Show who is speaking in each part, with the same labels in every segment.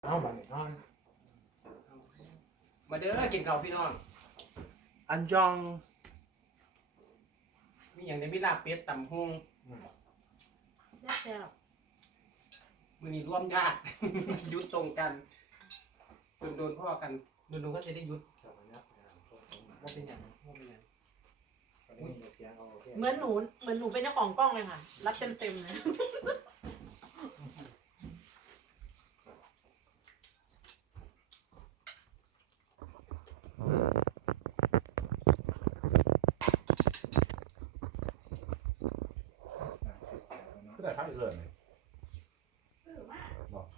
Speaker 1: เอาบัดนี้นอน
Speaker 2: มาเด้อกินข้าวพี่น้อง
Speaker 3: อันยอง
Speaker 2: มีอย่างเดียวมีลาบเป็ดตำฮุง
Speaker 4: แซ่บ
Speaker 2: มื้อนี้ร่วมญาติ หยุดตรงกันจนโดนพ่อกันโดนก็จะได้หยุด
Speaker 1: จับมันยับ
Speaker 2: ว่าเป็นอย่างว่าเป็นอย่าง
Speaker 1: ตอนนี้เสียงเขาโอเค
Speaker 4: เหมือนหนูเป็นเจ้าของกล้องเลยค่ะ รับเต็มเลย
Speaker 3: ก็ได้พักอีกเลยไหม
Speaker 4: ซื้อมาก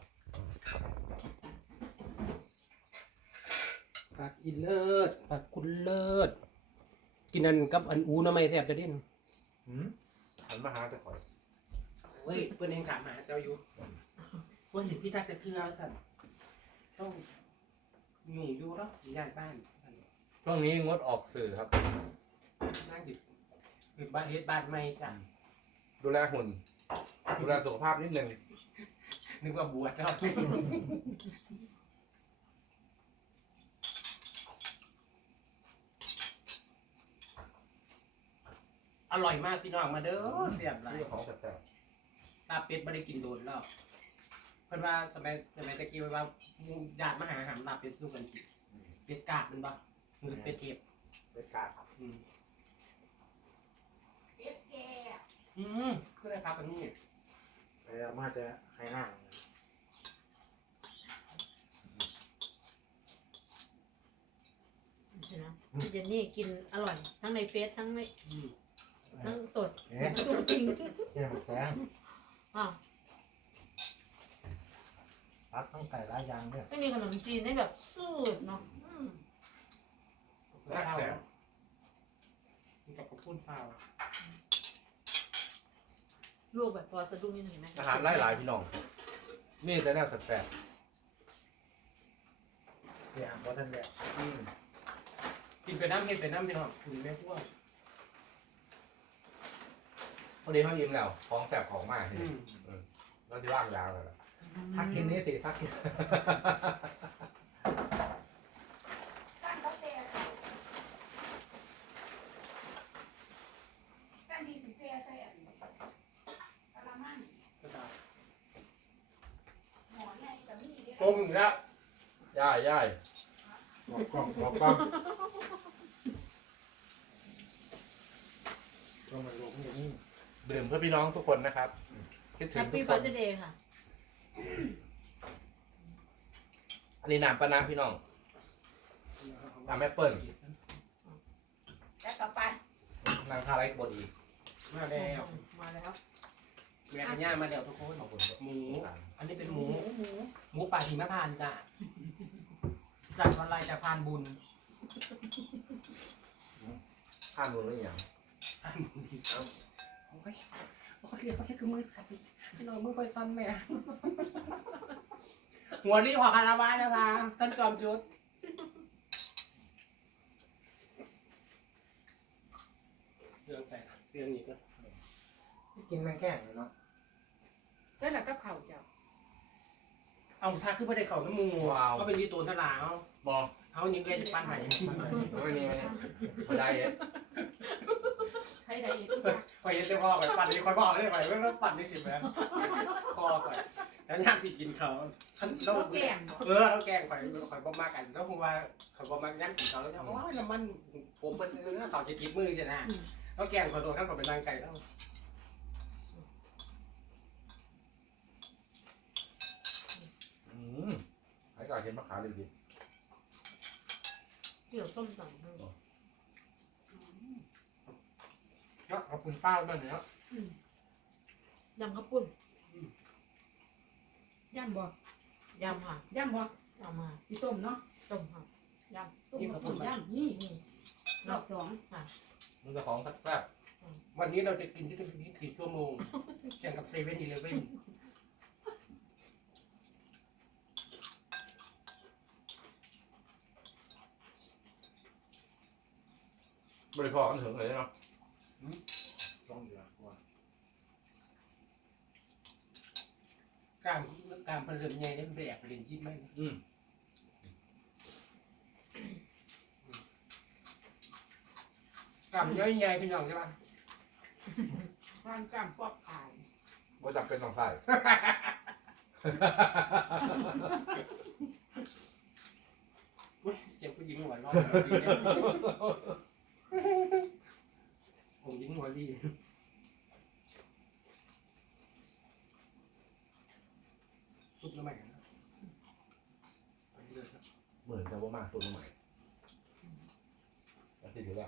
Speaker 2: ผักอินเลิศผักคุณเลิศกินอันกับอันอูน้ำไม่แซ่บจะดิ้น
Speaker 3: มันมาหาแต่ข่อย
Speaker 2: เฮ้ยเพื่อนเองถามหาเจ้าอยู่เพื่อนเห็นพี่ทักแต่คือเอาสั่นต้องหนุ่งอยู่แล้วย้ายบ้าน
Speaker 3: ช่วงนี้งดออกสื่อครับ
Speaker 2: นั่งจิบคือบ้านเฮ็ดบ้านใหม่จ้ะ
Speaker 3: ดูแลหุ่น ดูแลสุขภาพนิดนึง
Speaker 2: นึกว่าบวชเจ้า อร่อยมากพี่น้องมาเด้อเสียบหลาย
Speaker 3: เรื่องของแซ่บ
Speaker 2: ลาบเป็ดไม่ได้กินโดนแล้วเพิ่นว่าสมัยตะกี้ว่าญาติมาหาอาหารลาบเป็ดสู้กันกินเป็ดกาดมันบ่มือเป็ดเทป
Speaker 1: เป็นกาด
Speaker 4: เป็ดแก่
Speaker 2: ก็ได้ครับอันนี้
Speaker 1: ไปเอามาจะให้ห้าง
Speaker 4: นะพี่เจนนี่กินอร่อย ทั้งในเฟซทั้งในทั้งสด
Speaker 1: เอ๊ะ
Speaker 4: ทั้งตัวจริง
Speaker 1: แก้มแสง
Speaker 4: อ้าว
Speaker 1: พักต้องไก่ร้ายยางด้วย
Speaker 4: ไม่มีขนมจีนได้แบบสูตรเนาะ
Speaker 3: แซ่บแซ่บ
Speaker 2: กับข้าวปุ้นเปล่า
Speaker 4: ลวกแบบพอสะดุ้งนิดหน่อยไหม
Speaker 3: อาหารหลายๆพี่น้อง มีแต่แนวแซ่บ
Speaker 1: เสียงเพราะท่านแดด
Speaker 2: กินไปน้ำเฮ็ดไปน้ำพี่น้องคุณแม่พวก
Speaker 3: พอดีเขายิ้มแล้วของแซ่บของมากเลยเราจะว่างยาวเลยพักกินนี้สิพักกิน
Speaker 5: สั่งกาแฟกันที่สิเสียใส่อันกะละมัง
Speaker 2: จะตาย
Speaker 5: หมอใหญ่กับมีเด้
Speaker 2: กลมอยู่แล้ว
Speaker 3: ย่าย
Speaker 1: บอกกล้องบอกกล้องก็มันลงอย่างนี้
Speaker 3: ดื่มเพื่อพี่น้องทุกคนนะครับ คิดถึ
Speaker 4: แฮ
Speaker 3: ง
Speaker 4: ป
Speaker 3: ทุ
Speaker 4: ปี้
Speaker 3: กค
Speaker 4: เบิร์
Speaker 3: น
Speaker 4: ดเดย์ค่ะ
Speaker 3: อันนี้น้ำปลาน้ำพี่น้องน้ำแอปเปิ้ล
Speaker 5: แล้วก็ไป
Speaker 3: น้ำคาไรบดอีก
Speaker 2: มาแล้ว
Speaker 4: มาแล้ว
Speaker 2: แม่ปัญญามาแล้วทุกคน
Speaker 3: ขอบคุณ
Speaker 2: หมู อันนี้เป็นหมู
Speaker 4: หมู
Speaker 2: หมูป่าหิมพานต์จ้ะจัดวันไรจากพานบุญ
Speaker 3: ข้ามมือหรือยัง
Speaker 2: โอ้ยเรียกว่าแค่คือมือสั่นให้น้องมือคอยฟันแม่ หัวนี้ขอคาราวะนะคะท่านจอมยุทธเรื่องแต่เรื่องนี้ก็
Speaker 1: กินแมงแข้งเลยเนาะ
Speaker 5: ใช่หรอกับเขาเจ้า
Speaker 2: เอาทักขึ้นไปในเขาน้ำมูก็เป็นดีตัวนั่นแหละเอา
Speaker 3: บอก
Speaker 2: เอายิงเกยจะปั้นไหน
Speaker 3: ไม่นี่ไม่ได้เยอะ
Speaker 5: ใครใดอีกที่จะ
Speaker 2: คอยจะพ่อคอยปั่นคอยบอกเลยคอยไม่ต้องปั่นได้สิบแล้วคอคอยแล้วย่างที่กินเขาท่านเรา
Speaker 5: เขาแก่งบ่
Speaker 2: เราแกงคอยบอกมากันแล้วผมว่าคอยบอกมาย่างกินเขาแล้วโอ้ยน้ำมันผมเป็นเนื้อเขาจะติดมือใช่ไหมแล้วแกงคอยโดนข้างกับเป็นนางไก่แล้ว
Speaker 3: ไอ้ก่อนเห็นมะขามเลยดิ
Speaker 4: เกี่ยวส้มตำ
Speaker 2: แล้วขอบคุณป้าด้วยเนาะ
Speaker 4: ยำข้าวปุ้น
Speaker 5: ย่ำบ่
Speaker 4: ยำค่ะ
Speaker 5: ย่ำบ่
Speaker 4: ยำมา
Speaker 5: สิต้มเนาะ
Speaker 4: ต้มค่ะย
Speaker 5: ต้มกับต้มย่ำนี่รอบสอง
Speaker 4: ำค่ะ
Speaker 3: มันจะของแซ่บ
Speaker 2: วันนี้เราจะกินที่กี่ชั่วโมงแข่งกับ7-11
Speaker 3: บริพอกันถึงเลยเนาะ
Speaker 1: ต้องเดือดกว่า
Speaker 2: กลางการเพิ่นเริ่มใหญ่ได้เพิ่นไปแอบไปเล่นยิมไหม
Speaker 3: อืม
Speaker 2: กล้ามย่อยใหญ่พี่น้องใช่ป่ะ
Speaker 5: ร่างกายปอบขาย
Speaker 3: ว่าจำเป็นต้องใส่
Speaker 2: อุ๊ยเจ็บผู้หญิงหัวร้อนผมยิงหัวดีซุปน้ำใหม่นะไปเรื่อยครับ
Speaker 3: เหมือนจะว่ามากตัวใหม่แล้วที่ที่แล้ว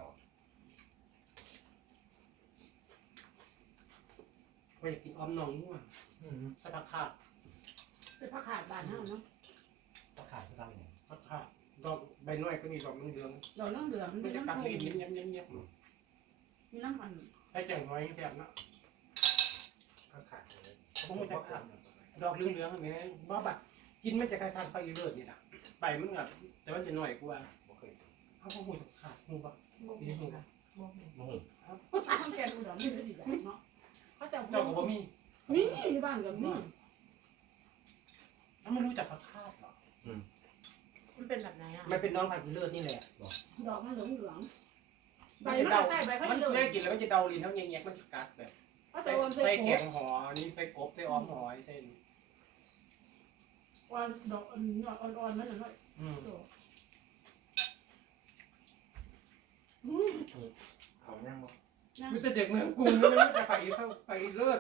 Speaker 2: ไปกินออมน้องนี่มัน
Speaker 1: อืม
Speaker 2: สะพักขาด
Speaker 5: เป็นผ้าขาดบานเท่าเนาะ
Speaker 3: ก็ขายที่ตั้งเนี่ย
Speaker 2: พักขาดดอกใบน้อยก็มีดอกเหลือง
Speaker 5: ดอกเหลือง
Speaker 2: ๆ
Speaker 5: ๆ
Speaker 2: มัน
Speaker 5: มี
Speaker 2: จะกัด
Speaker 5: น้ำ
Speaker 2: ลิ้น
Speaker 5: ผึ้ง
Speaker 2: เงียบๆ
Speaker 5: มีน้ำมัน
Speaker 2: ๆให้จังน้อยแซ่บนะ
Speaker 1: ข้างขาดเลย
Speaker 2: ผมก็จะขาดดอกเหลืองๆแม่บ่แบบกินมันจะคล้ายๆไปอีเลิศนี่นะไปมันแบบแต่มันจะน้อยกว่า
Speaker 1: บ่เคยกิน
Speaker 2: เขาก็หูขาดหูปะ
Speaker 5: โมกค่ะโมก
Speaker 3: โอ้โห
Speaker 5: ต้องแกนอุดรนี่เลยดีจ้ะเนาะเขาจะ
Speaker 2: เจ้าก็บ่มี
Speaker 5: นี่ที่บ้านกับนี่
Speaker 2: ถ้าไม่รู้จักพักขาดหรอ
Speaker 4: มันเป็นแบบไหนอ่ะ
Speaker 2: มันเป็นน้องผักอีเลิศนี่แหละ
Speaker 5: ดอกมันเหลืองๆใบ
Speaker 2: มันจะ
Speaker 5: มัน
Speaker 2: เดา
Speaker 5: ใส่ใบเขา
Speaker 2: มัน
Speaker 5: เล
Speaker 2: ไม่
Speaker 5: ย
Speaker 2: ได้กินแล้วมันจะเดาลิ้นเท่าแยกๆมันจะกัดแบบ
Speaker 5: เขาจะโอน
Speaker 2: ใส่
Speaker 5: ใส่
Speaker 2: แก
Speaker 5: โข
Speaker 2: งหอนี่ใส่กบใส่ออมหอยเส้น
Speaker 5: อ่อนดอกอ่อนๆมันหน่อย
Speaker 2: อืม
Speaker 1: เขาแน่งบ่
Speaker 2: มีแต่เด็กเมืองกรุงไม่รู้จะไปเท่าไปเลิศ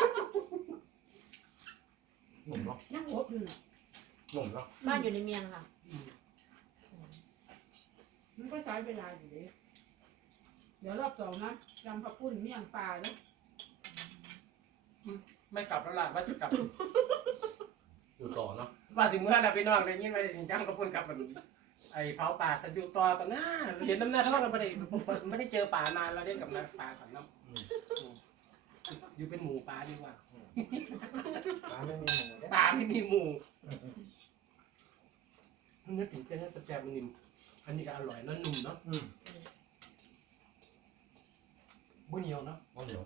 Speaker 3: หนุ่มเนาะ
Speaker 5: ยังอบอยู่น่ะ
Speaker 3: หนุ่มเนาะ
Speaker 4: บ้านอยู่ในเมียงค่ะ
Speaker 5: มันก็ใช้เวลาอยู่เลยเดี๋ยวรอบสองนะยำผักปุ้นเมี่ยงปลาแล้ว
Speaker 2: ไม่กลับแล้วล่ะว่าจะกลับ
Speaker 3: อยู่ต่อเนาะ
Speaker 2: ว่าสิเมื่อนะพี่น้องได้ยินไปถึงจ้างกับพุ่นกลับแบบไอ้เผาป่าสันอยู่ต่อกันหน้าเห็นน้ำหน้าท้องเราไม่ได้เจอป่านานเราเล่นกับน้ำป่ากับน้ำอยู่เป็นหมูป่าดีกว่า
Speaker 1: ปลาไม่มีหมูเด้
Speaker 2: ป่าไม่มีหมูนึกถึงเจ้าสแตมมันนิ่มอันนี้ก็อร่อยแล้วนุ่มเนาะบุญเหนียวเนาะ
Speaker 3: ว่าเหนียว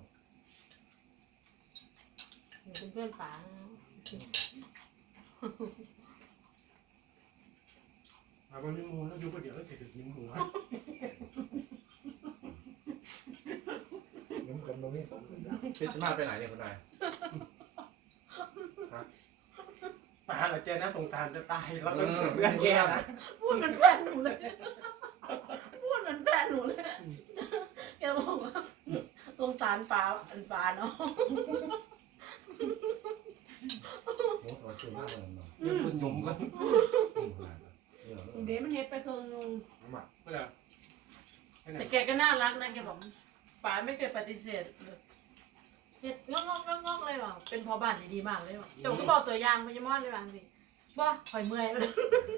Speaker 4: อยู่เป็นเพื่อนป๋า
Speaker 2: มาวันนี้หมูแล้วอยู่คนเดียวแล้วเสร็จถึงกินหมู
Speaker 1: ยิ้มกันบ่มีผมเลยนะ
Speaker 3: พิชมาไปไหนเนี่ยคุณนาย
Speaker 2: ป่าเราเจอน่าสงสารจะตายเราต้องเพื่อนแกนะ
Speaker 4: พูดเหมือนแฟนหนูเลยพูดเหมือนแฟนหนูเลยแกบอกว่าสงสารป๋าอันป๋าเนาะ
Speaker 3: โอ้โหชื่อมากเลยเนาะ
Speaker 2: เดี๋ยวคุณหยุ่มกัน
Speaker 5: เดี๋ยวมันเฮ็ดไปครึ่งนึง
Speaker 1: น้ำมัน
Speaker 2: เพื่อ
Speaker 4: แต่แกก็น่ารักนะแกบอกป๋าไม่เคยปฏิเสธเลยเห็ดงอกเลยว่ะเป็นพอบ้านดีๆมากเลยว่ะจงก็บอกตัวอย่างพญามอนเลยบางสิบ่ข่อยเมื่อยเลย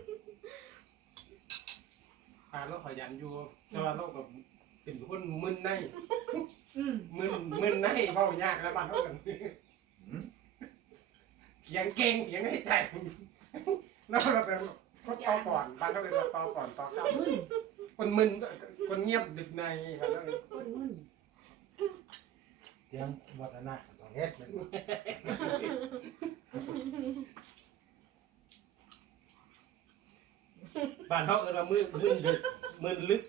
Speaker 2: ป่าเราขยันอยู่แต่ว่าเรากับเป็นคนมึนใน มึนในเบายากแล้วบ้านเท่ากันยังเก่งยังไม่แต่งแล้วเราเป็นคนต่อก่อนบ้านเท่ากันต่อก่อนต่อครับคนมึนคนเงียบดึกในบ้านเท่ากัน
Speaker 5: คนมึน
Speaker 1: เตรียมวัฒนะต้องเฮ็ดมัน
Speaker 2: บ้านเท่ากันว่ามึนดึกมึนลึก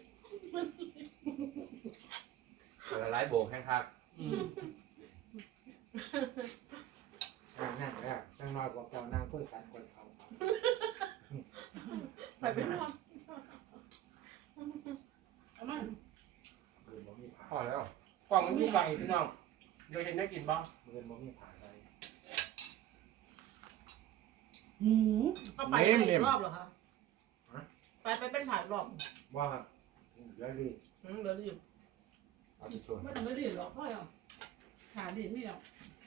Speaker 3: อะไรไล่โบกแห้งคัก
Speaker 1: นั่งแล้วจังน้อยกว่าเก่านั่งคุยกันคนเขา
Speaker 4: ไปเป็นนอน
Speaker 5: เอามัน
Speaker 1: เงินบ่มีผ่า
Speaker 3: พอแล้ว
Speaker 2: กล่องมันมีไก่พี่น้องโดยเห็นได้กินบ้าง
Speaker 1: เงินบ่มีผ่าอะไร
Speaker 5: หมู
Speaker 4: ก็ไปอีกรอบเหรอคะไปเป็นผ่านรอบ
Speaker 1: ว่าครับเดี๋ยวรี
Speaker 4: เดี๋ยวรีบ
Speaker 3: เอาไปชวน
Speaker 5: ไม่ต้องไปรีดหรอกพ่อเอาขาดีดไม่หรอก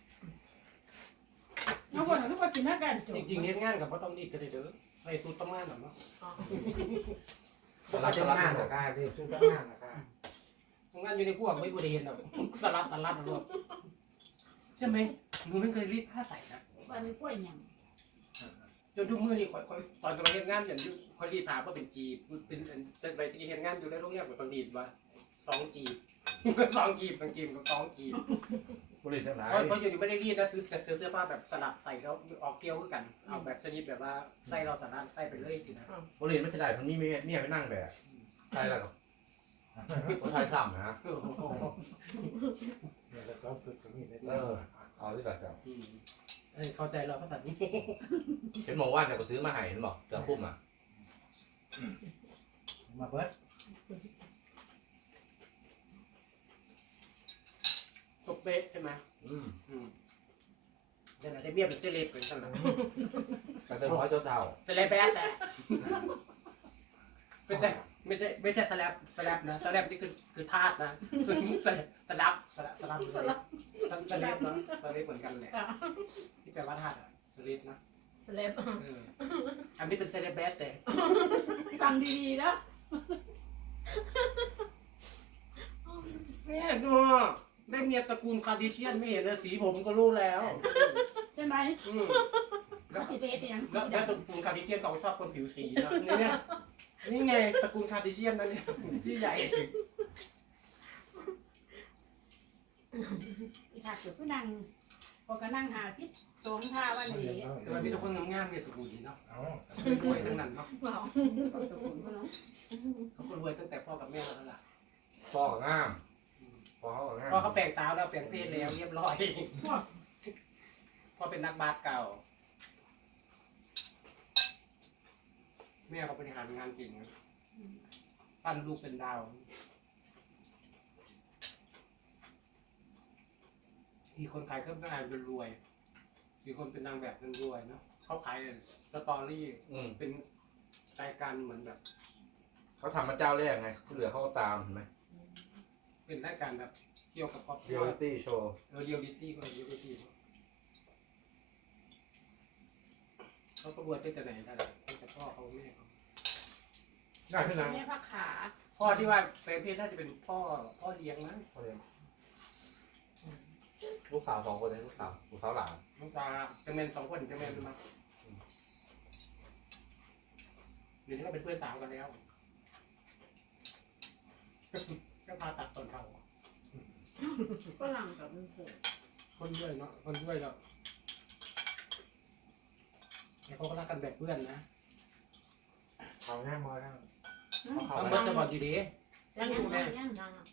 Speaker 5: เอาคนก็มากินหน้ากันจบ
Speaker 2: จริงๆเฮ็ดงานกับพ่อต้องดีก็ได้เด้อไอ้สูตรต้องงานหรอเนาะ
Speaker 1: บ่ว่าจะงานราคาดิซื้อตั้งงานราคา
Speaker 2: งานอยู่ในพวกไม่บริเวณหรอกสลัดหรอกใช่ไหมหนูไม่เคยรีดผ้าใส่นะ
Speaker 5: บ้านนี้กล้วยหยัง
Speaker 2: จนทุกมื้อนี่คอยตอนจะมาเฮ็ดงานอย่างคอยรีดผ้าก็เป็นจีเป็นไปที่เฮ็ดงานอยู่ในโรงแรมก็ต้องรีดว่า2 จีก็2 กีบกางเกงก็2 กีบ
Speaker 3: บุหรี่ทั้งหลาย
Speaker 2: เพราะอยู่นี่ไม่ได้รีดนะซื้อเสื้อผ้าแบบสลับใส่แล้วออกเที่ยวคือกันเอาแบบชนิดแบบว่าใส่เราสามารถใส่ไปเลยสินะ
Speaker 3: บุหรี่ไม่ใช่ได้มันมีเนี่ยไปนั่งแบบใช่แล้วก็คนไทยซ้ำนะ
Speaker 2: โอ้โห
Speaker 1: เนี่ยเราต้องฝึกตรงนี้ได้
Speaker 3: เอาที่แบบ
Speaker 2: เข้าใจเราภาษานี้
Speaker 3: เห็นบอกว่าจะซื้อมาให้เห็นบอกเจอคุ้มอ่ะ
Speaker 1: มาเบิด
Speaker 2: ตกเป๊ะใช่ไหม
Speaker 3: อืม
Speaker 2: เดี๋ยวนะได้เมียเป็นเซเลบเป็นขนาด
Speaker 3: กระเติมร้อยเจ้าเต่า
Speaker 2: เซเลบแบดแต่ไม่ใช่สแลบนะสแลบนี่คือธาตุนะส่วนสลับเนาะสเลบเหมือนกันแหละที่แปลว่าธาตุอะสเลบนะ
Speaker 4: สเลป
Speaker 2: อันนี้เป็นเซเลบแบดแต่
Speaker 5: ฟังดีๆแล้ว
Speaker 2: เนี่ยดูได้เมียตระกูลคาร์ดิเชียนไม่เห็นเลยสีผมก็รู้แล้ว
Speaker 5: ใช่ไหม
Speaker 2: แล้ว
Speaker 5: สิเบสอย่างสี
Speaker 2: แล้ว
Speaker 5: ดำ
Speaker 2: ตระกูลคาร์ดิเชียนเขาชอบคนผิวสีนะเนี่ยนี่ไงตระกูลคาร์ดิเชียนนะเนี่ยที่ใหญ่
Speaker 5: อีกค่ะเดี๋ยวผู้นั่งพอก็นั่ง52ท่าวันนี้
Speaker 2: แต่ว่ามีทุกคนงามๆเนี่ยตระกูลนี้เนาะ
Speaker 1: เอา
Speaker 2: รวยทั้งนั้นเนาะ
Speaker 4: เปล่า
Speaker 5: ตะกุนเขาเนาะ
Speaker 2: เขาก็รวยตั้งแต่พ่อกับแม่แล้วล่ะ
Speaker 3: พ่อกับง่ามพ่อกับง่าม
Speaker 2: พ่อเขาแต่งสาวแล้วแต่งเพศแล้วเรียบร้อยพ่อเป็นนักบาสเก่า แม่เขาบริหารงานเก่งนะปั้นลูกเป็นดาว มีคนขายเครื่องแต่งกายเป็นรวย มีคนเป็นนางแบบเป็นรวยเนาะเขาขายสตอรี่ เป็นรายการเหมือนแบบ
Speaker 3: เขาทำมาเจ้าแรกไงเหลือเขาก็ตามเห็นไหม
Speaker 2: เป็นรายการแบบเกี่ยวกับครอบค
Speaker 3: เรี
Speaker 2: รั
Speaker 3: ยว ลิตี้โชว์
Speaker 2: เรียลลิตี้ก็เรียลลิตี้เขาก็รวยตั้งแต่ไหนแต่ไรตั้งแต่พ่อเขาแม่เขา
Speaker 3: ได้ขึ้นนะ
Speaker 5: แม่พักขา
Speaker 2: พ่อที่ว่าเป็นเพศน่าจะเป็นพ่อเลี้ยงนะ
Speaker 3: ลูกสาว2 คนเลยลูกสาวหลาน
Speaker 2: ลูกตาจะเมน2 คนจะเมนมาเดี๋ยวนี้ก็เป็นเพื่อนสาวกันแล้ว ก็พาตัดต้นเขา
Speaker 5: ฝรั่งกับมึงโผล่
Speaker 2: คนด้วยเนาะคนด้วยแล้วแต่เขาก็รักกันแบบเพื่อนนะ
Speaker 1: เอาหน้ามอแล้ว
Speaker 3: เขา
Speaker 2: ต้อง
Speaker 3: ไป
Speaker 2: เบิร์ตจะบอกดี
Speaker 4: ยังอยู่แม่ยัง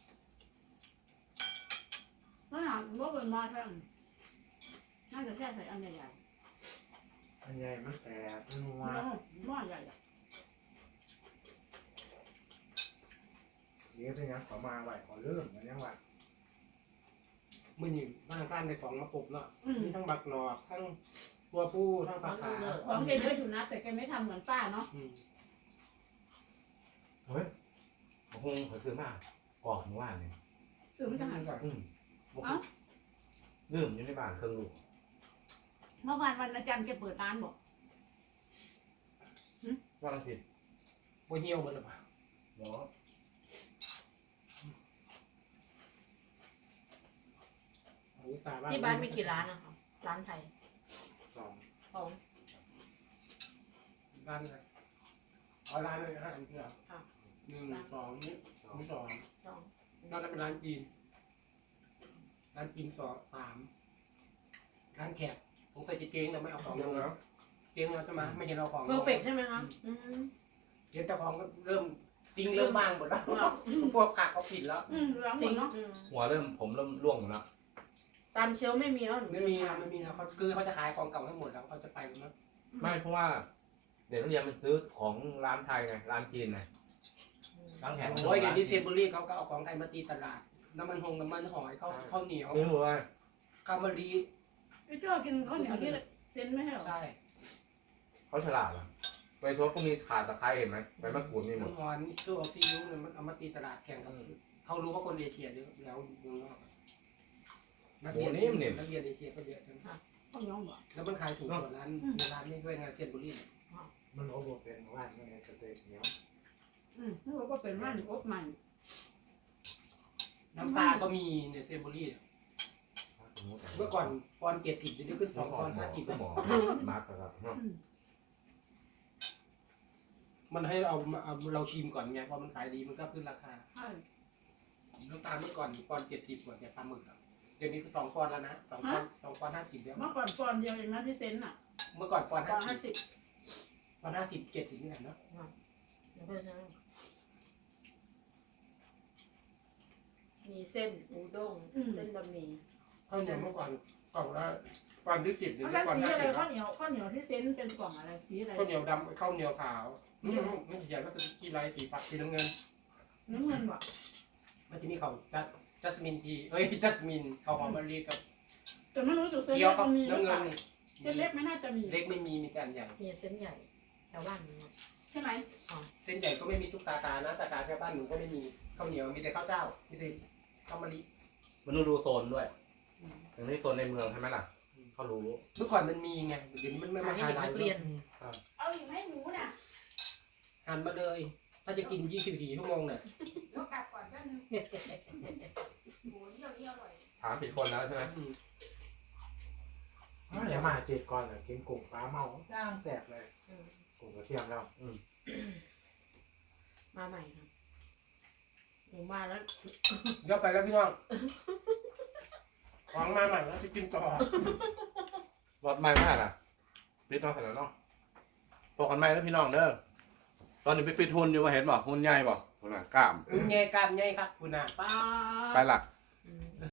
Speaker 5: ฝรั่งว่าเป็นมาทั้งน่าจะแค่ใส่อันใหญ่
Speaker 1: อันใหญ่มันแตกมัน
Speaker 5: ๆ
Speaker 1: ว่า
Speaker 5: หม้อใหญ่
Speaker 1: เดี๋ยวเป็นยังขอมาไหวขอเริ่มมันยังว่า
Speaker 2: ๆมื่อนี้บ้านข้างในของมะกบเนาะ
Speaker 5: อืม
Speaker 2: มีทั้งบักหนอกทั้งตัวผู้ทั้งปลาขา
Speaker 5: ของแกเยอะอยู่นะแต่แกไม่ทำเหมือนป้าเนาะ
Speaker 3: เฮ้ยคงเขาซื้อมากกรอบว่าเนี่ย
Speaker 5: ซื้อไม่ทัน
Speaker 3: ลืมอยู่ในบ้านเครื่องลูก
Speaker 5: เมื่อวานวันอาจารย์แกเปิดร้านบอก
Speaker 3: ว่าต้องผิด
Speaker 2: บ่เหี่ยวหมดหรือเปล่า
Speaker 3: เนาะ
Speaker 4: ที่บ้านมีกี่ร้านนะคะร้านไทย
Speaker 2: สอง
Speaker 4: สอง
Speaker 2: ร้านเลยเอาร้านเลย5 อันเพื่อ1 2นี่มี2
Speaker 4: สอง
Speaker 2: นอกนั้นเป็นร้านจีน ร้านจีน3 ร้านแขกผมใส่เกงแต่ไม่เอาของลงแล้วเกงเราจะมาไม่เห็นเอาของ
Speaker 4: เพอร์เฟกใช่ไหมคะ
Speaker 2: เห็นเจ้าของก็เริ่มซิงเริ่มบ้างหมดแล้วพวกขาดเขาผิดแล้ว
Speaker 5: ร้านหม
Speaker 4: สิ
Speaker 5: ด
Speaker 4: ง
Speaker 5: เนาะ
Speaker 3: หัวผมเริ่มร่วงหมดแล้ว
Speaker 4: ตามเชลไม่มีแล้วหนู
Speaker 2: ไม่มีแล้วเขาคือเขาจะขายของเก่าทั้งหมดแล้วเขาจะไปแล้ว
Speaker 3: ไม่เพราะว่าเด็กนักเรียนมันซื้อของร้านไทยไงร้านจีนไงร้านแขก
Speaker 2: โอ้ยเดี๋ยวนี้เซนบุรีเขาก็เอาของไทยมาตีตลาด น้ำมันหอยข้าวเหนียว
Speaker 3: ซื้อหมดเลย
Speaker 2: ข้าวมะลิ
Speaker 5: ไอ้เจ้ากินข้าวเหนียวที่เซ็นไม่ให้หรอ
Speaker 2: ใช่
Speaker 3: เขาฉลาดอ่ะไปทบก็มีขาตะไคร้เห็นไหมใบมะกรูดมีหมด
Speaker 2: น้ำหอนตู้ออกซิยุเนี่ยมันเอามาตีตลาดแข่งกันเขารู้ว่าคนเอเชียเยอะแล้วเมืองนอกนักเรียนเอเชียก็เยอะจัง
Speaker 5: ข้าวเหนียวบอก
Speaker 2: แล้วมันขายถูกกว่าร้านนี้ด้วยไงเซนบุรี
Speaker 1: มันโอ้โหเป็นว่านมันจะเตะเหนียว
Speaker 5: นี่ว่าก็เป็นว่านอบใหม่
Speaker 2: น้ำปลาก็มีในเซนบุรีเมื่อก่อนปอน70เดี๋ยวนี้ขึ้น2 ปอน 50
Speaker 3: หมอมาร์กครับ
Speaker 2: มันให้เราชิมก่อนไงพอมันขายดีมันก็ขึ้นราคา
Speaker 5: ใช่
Speaker 2: น้ำตาลเมื่อก่อนปอนด์70กว่าเนี่ยปลาหมึกอะเดี๋ยวนี้คือ2 ปอนด์แล้วนะ2 ปอนด์50แล้ว
Speaker 5: เมื่อก่อนปอนด์เดียวเองนะที่เซ็นน่ะ
Speaker 2: เมื่อก่อนปอนด์
Speaker 4: ปอนด์
Speaker 2: 50ปอนด์50 70นี่แหละเนาะ
Speaker 4: เดี๋ยวเพื่อนจะมีเส้นอูด้งเส้นบะหมี่
Speaker 2: ข้าวเหนียวเมื่อก่อนกล่องละปอนด์ที่10เดี๋ยว
Speaker 5: แล้ว
Speaker 2: นี้ปอนด์
Speaker 5: สีอะไร
Speaker 2: 50
Speaker 5: ข้าวเหนียวที่เซ็นเป็นกล่องอะไรสีอะไร
Speaker 2: ข้าวเหนียวดำข้าวเหนียวขาวไม่ใช่ว่าสีอะไรสีฟ้าสีน้ำเงิน
Speaker 5: น้ำเงินบ่
Speaker 2: มันจะมีของจัสมินทีจัสมินข้าวหอมมะลิกับ
Speaker 5: แต่ไม่รู้จุดเส้น
Speaker 2: เกี๊ยว
Speaker 5: เล็ก
Speaker 2: กับ
Speaker 5: มันมีหรือ
Speaker 2: น้ำ
Speaker 5: เป
Speaker 2: เงิ
Speaker 5: ล่าน เส้นเล็กไม่น่าจะมี
Speaker 2: เล็กไม่มีแต่อันใหญ่
Speaker 4: มีเส้นใหญ่แถวบ้านนี้
Speaker 5: ใช่ไหม
Speaker 2: เส้นใหญ่ก็ไม่มีทุกสาขานะสาขาแค่บ้านหนูก็ไม่มีข้าวเหนียวมีแต่ข้าวเจ้ามีแต่ข้าวมะลิ
Speaker 3: มันต้องดูโซนด้วยอย่างนี้โซนในเมืองใช่ไหมล่ะเขารู้
Speaker 2: เมื่อก่อนมันมีไงเดี๋ยวนี้มันไม่
Speaker 4: ขาย
Speaker 2: มา
Speaker 4: ให้
Speaker 2: ขาย
Speaker 4: เด็ก
Speaker 2: ร้าน
Speaker 4: นักเรียน
Speaker 5: เอาอีกให้หมูน่ะ
Speaker 2: หันมาเลย ถ้าจะกิน24 ชั่วโมงเนี่ย
Speaker 5: เดี๋ยวกลับก่อนแป๊บนึงโอ้เยี่ยวเยี่ยวอร่อย
Speaker 3: ถามผิดคนแล้วใช่ไหม
Speaker 1: อย่ามาเจ็ดก่อนอ่ะกินกุ้งปลาเมาย่างแตกเลยกุ้งกระเทียมแล้ว
Speaker 4: มาใหม่ครับหนูมาแล้ว
Speaker 2: เดี๋ยวไปแล้วพี่น้องของมาใหม่แล้วจะกินต่อ
Speaker 3: รถไม่มากอ่ะฟิตน้องขนาดน้องพบกันใหม่แล้วพี่น้องเด้อตอนนี้ไปฟิตหุ่นอยู่มาเห็นบ่หุ่นใหญ่บ่หุ่นน่ะกล้าม
Speaker 2: คุณยายการยายครับคุณน่ะป้า
Speaker 3: ไปละ